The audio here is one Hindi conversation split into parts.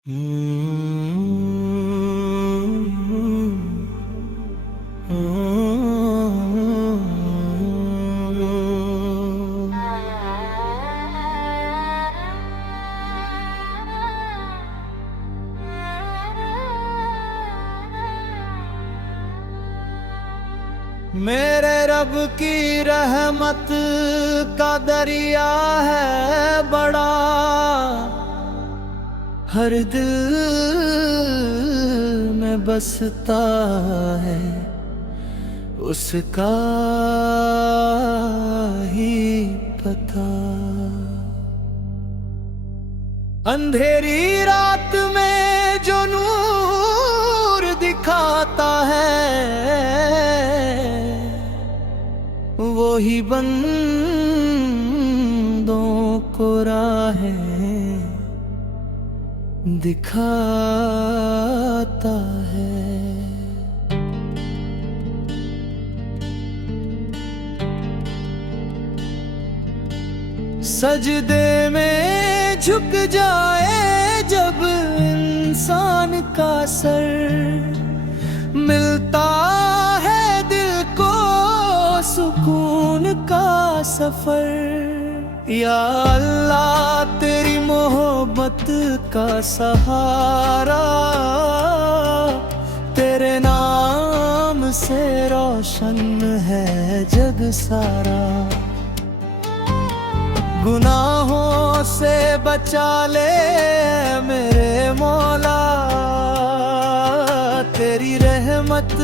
मेरे रब की रहमत का दरिया है बड़ा, हर दिल में बसता है उसका ही पता। अंधेरी रात में जो नूर दिखाता है वो ही बंदों को राहें दिखाता है। सजदे में झुक जाए जब इंसान का सर, मिलता है दिल को सुकून का सफर। या अल्लाह तेरी मोहब्बत का सहारा, तेरे नाम से रोशन है जग सारा। गुनाहों से बचा ले मेरे मौला, तेरी रहमत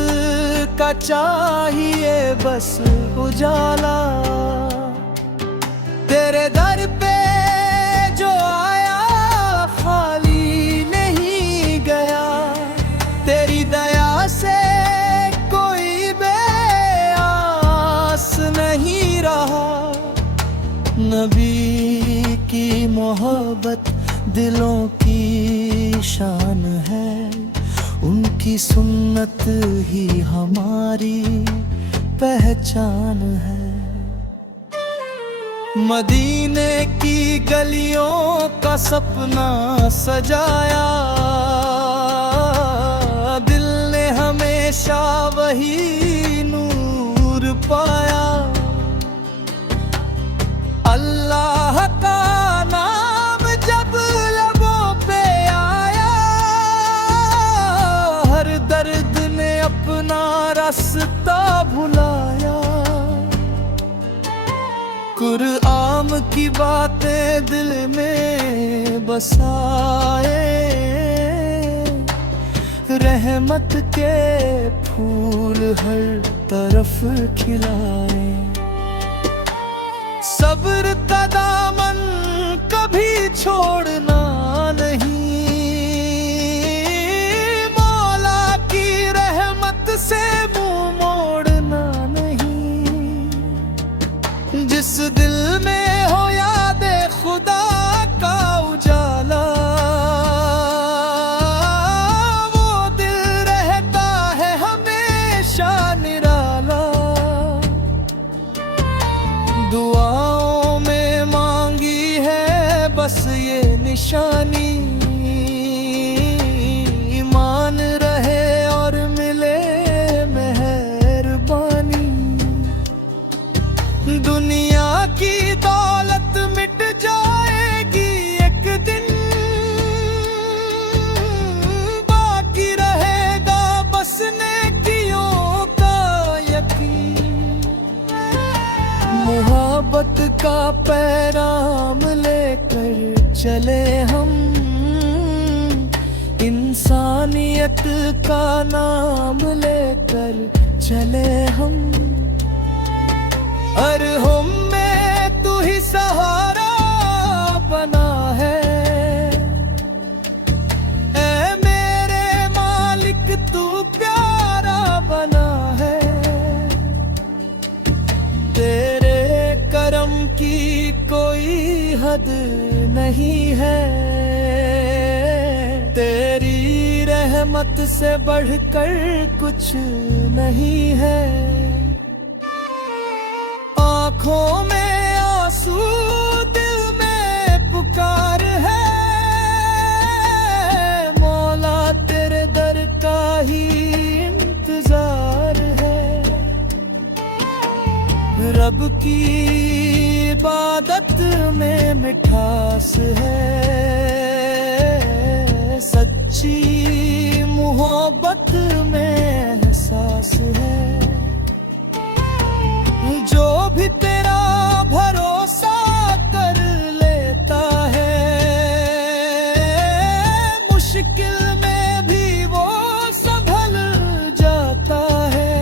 का चाहिए बस उजाला। तेरे दर पे जो आया खाली नहीं गया, तेरी दया से कोई बेआस नहीं रहा। नबी की मोहब्बत दिलों की शान है, उनकी सुन्नत ही हमारी पहचान है। मदीने की गलियों का सपना सजाया, दिल ने हमेशा वही नूर पाया। अल्लाह का नाम जब लबों पे आया, हर दर्द ने अपना रास्ता भुलाया। कुरआन की बातें दिल में बसाए, रहमत के फूल हर तरफ खिलाए। सब्र का दामन कभी छोड़ना नहीं, मौला की रहमत से मुंह मोड़ना नहीं। जिस दिल में हो याद खुदा का उजाला, वो दिल रहता है हमेशा निराला। दुआओं में मांगी है बस ये निशानी, ईमान रहे और मिले मेहरबानी। दुनिया की दौलत मिट जाएगी एक दिन, बाकी रहेगा बस नेकियों का यकीन। मोहब्बत का पैगाम लेकर चले हम, इंसानियत का नाम लेकर चले हम। अरहुम में तू ही सहारा बना है, ऐ मेरे मालिक तू प्यारा बना है। तेरे करम की कोई हद नहीं है, तेरी रहमत से बढ़कर कुछ नहीं है। आँखों में आंसू दिल में पुकार है, की इबादत में मिठास है, सच्ची मोहब्बत में एहसास है। जो भी तेरा भरोसा कर लेता है, मुश्किल में भी वो संभल जाता है।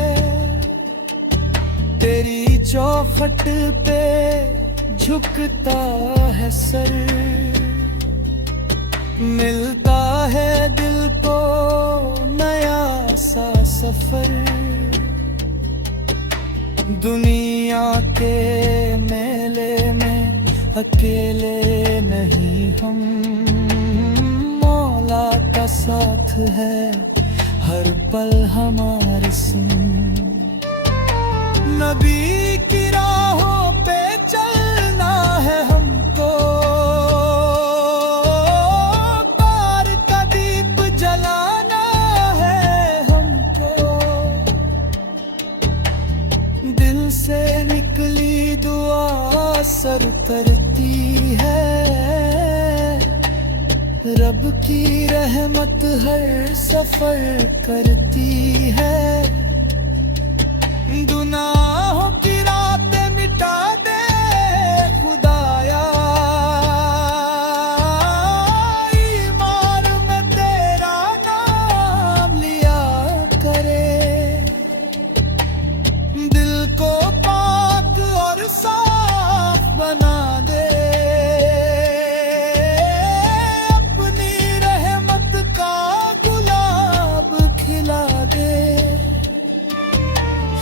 तेरी चौखट पे झुकता है सर, मिलता है दिल को नया सा सफर। दुनिया के मेले में अकेले नहीं हम, मौला का साथ है हर पल हमारे संग। नबी की राहों पे चलना है हमको, पार का दीप जलाना है हमको। दिल से निकली दुआ असर करती है, रब की रहमत हर सफर करती है। गुनाहों की रातें मिटा दे खुदाया, ईमान में तेरा नाम लिया करे। दिल को पाक और साफ बना दे, अपनी रहमत का गुलाब खिला दे।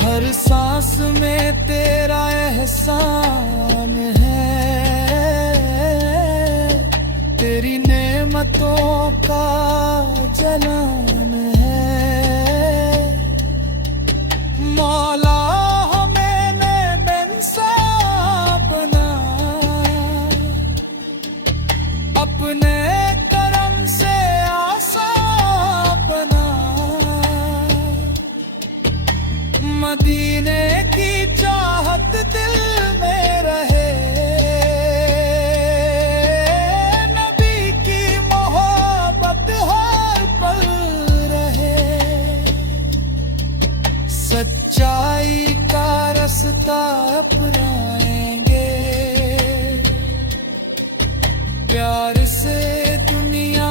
हर सांस में तेरा एहसान है, तेरी नेमतों का जलान है। मौला हमें बेइंसाफ बना, अपने करम से आसान बना। मदीने की चाहत दिल में रहे, नबी की मोहब्बत हर पल रहे। सच्चाई का रास्ता अपनाएंगे, प्यार से दुनिया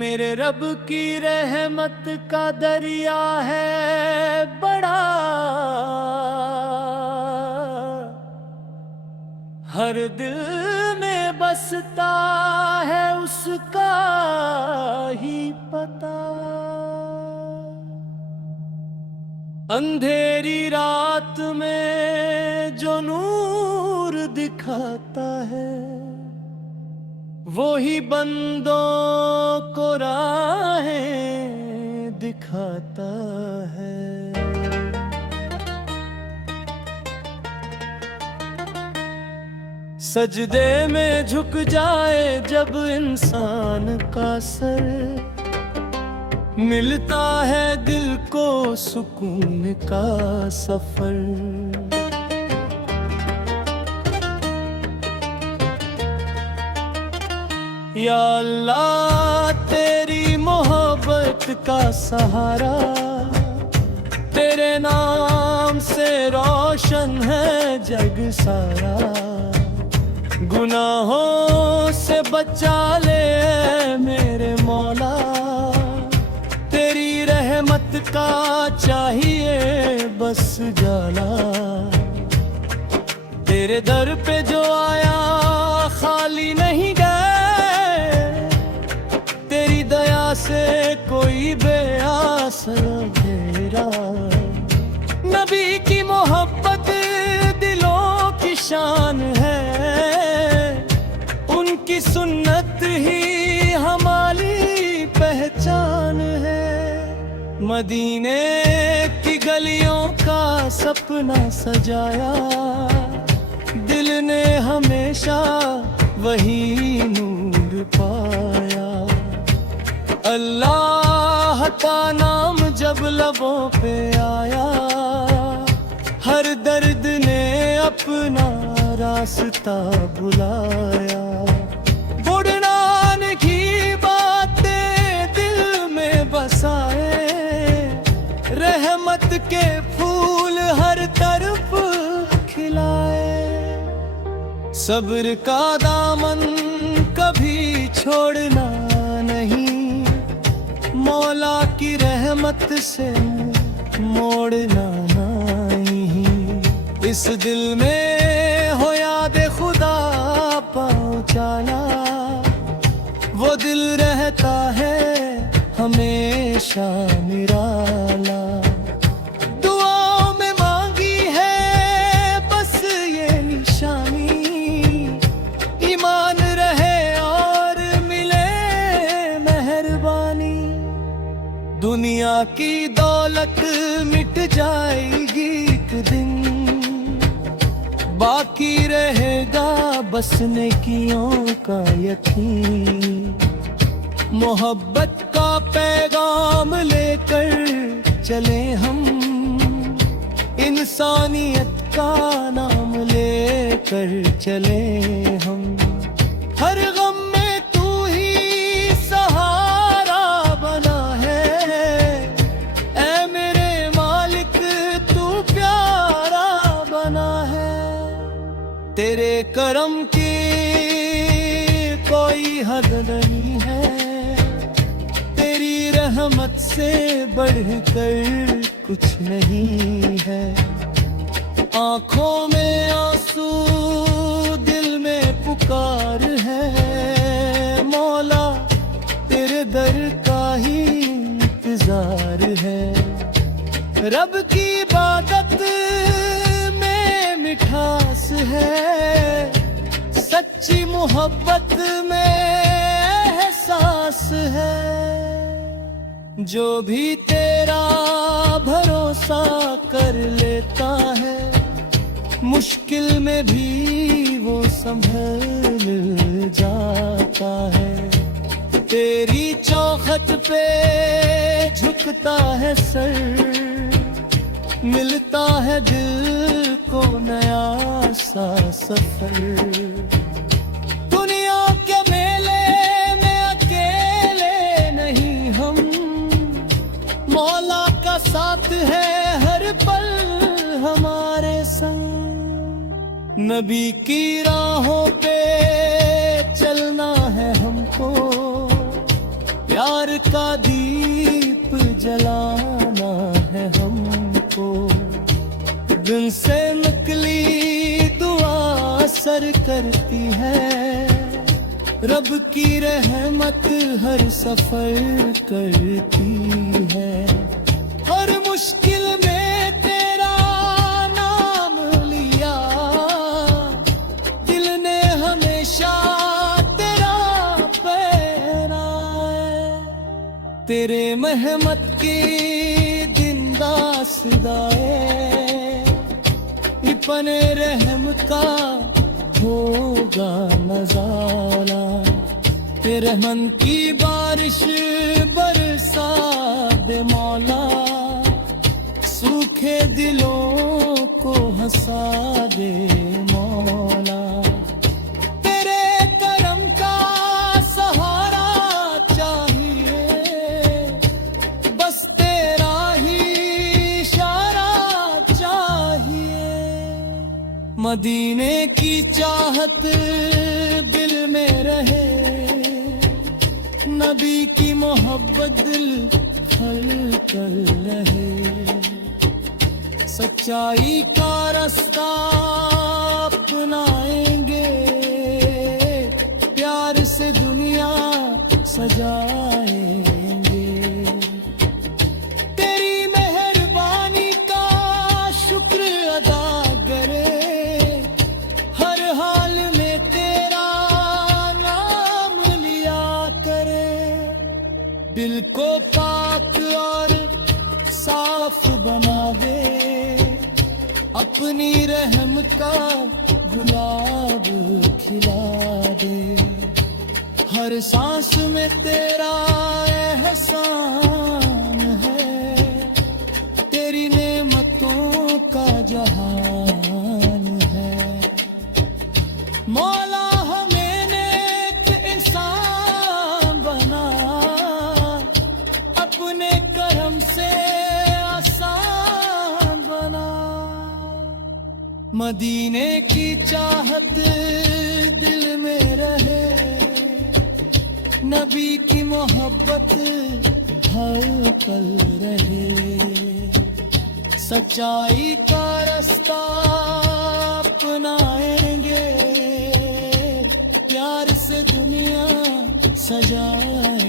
मेरे रब की रहमत का दरिया है बड़ा, हर दिल में बसता है उसका ही पता। अंधेरी रात में जो नूर दिखाता है, वो ही बंदों को राहें दिखाता है। सजदे में झुक जाए जब इंसान का सर, मिलता है दिल को सुकून का सफर। या अल्लाह तेरी मोहब्बत का सहारा, तेरे नाम से रोशन है जग सारा। गुनाहों से बचा ले मेरे मौला, तेरी रहमत का चाहिए बस जाला। तेरे दर पे जो आया खाली नहीं गए, तेरी दया से कोई बेआस घेरा। नबी की मोहब्बत दिलों की शान है, उनकी सुन्नत ही हमारी पहचान है। मदीने की गलियों का सपना सजाया, दिल दिल ने हमेशा वही नूर पाया। अल्लाह का नाम जब लबों पे आया, हर दर्द ने अपना रास्ता बुलाया। बुढ़ाने की बातें दिल में बसाए, रहमत के फूल हर तरफ खिलाए। सब्र का दामन कभी छोड़ना नहीं, मौला की रहमत से मोड़ना नहीं। इस दिल में हो याद खुदा पहुँचाना, वो दिल रहता है हमेशा निराला। दुआओं में मांगी है बस ये निशानी, ईमान रहे और मिले मेहरबानी। दुनिया की दौलत मिट जाएगी एक दिन, बाकी रहेगा बस नेकियों का यकीन। मोहब्बत का पैगाम लेकर चले हम, इंसानियत का नाम लेकर चले हम। हर गम में तू ही सहारा बना है, ऐ मेरे मालिक तू प्यारा बना है। तेरे करम की कोई हद नहीं है, तेरी रहमत से बढ़कर कुछ नहीं है। आँखों में आंसू दिल में पुकार है, मौला तेरे दर का ही इंतजार है। रब की इबादत में मिठास है, सच्ची मोहब्बत में एहसास है। जो भी तेरा भरोसा कर लेता है, मुश्किल में भी वो संभल जाता है। तेरी चौखट पे झुकता है सर, मिलता है दिल को नया सा सफर। दुनिया के मेले में अकेले नहीं हम, मौला का साथ है हर पल हमारे संग। नबी की राहों पे चलना है हमको, प्यार का दीप जलाना है हमको। दिल से निकली दुआ असर करती है, रब की रहमत हर सफर करती है। हर मुश्किल में तेरा नाम लिया, दिल ने हमेशा तेरा पहनाए। तेरे महमत की दिन दासदाए, इपने रहम का होगा नजारा। तेरे मन की बारिश बरसा दे मौला, सूखे दिलों को हंसा दे मौला। तेरे करम का सहारा चाहिए, बस तेरा ही इशारा चाहिए। मदीने की चाहत दिल में रहे, नबी की मोहब्बत दिल हल्कल रहे। सच्चाई का रास्ता अपनाएंगे, प्यार से दुनिया सजाएंगे। तेरी मेहरबानी का शुक्र अदा करे, हर हाल में तेरा नाम लिया करे। दिल को पाक और साफ बना दे, अपनी रहम का गुलाब खिला दे। हर सांस में तेरा एहसान है, तेरी नेमतों का जहान है। मौला हमें नेक इंसान बना, अपने करम से आसान बना। मदीने की चाहत दिल में रहे, नबी की मोहब्बत हर पल रहे। सच्चाई का रास्ता अपनाएंगे, प्यार से दुनिया सजाएंगे।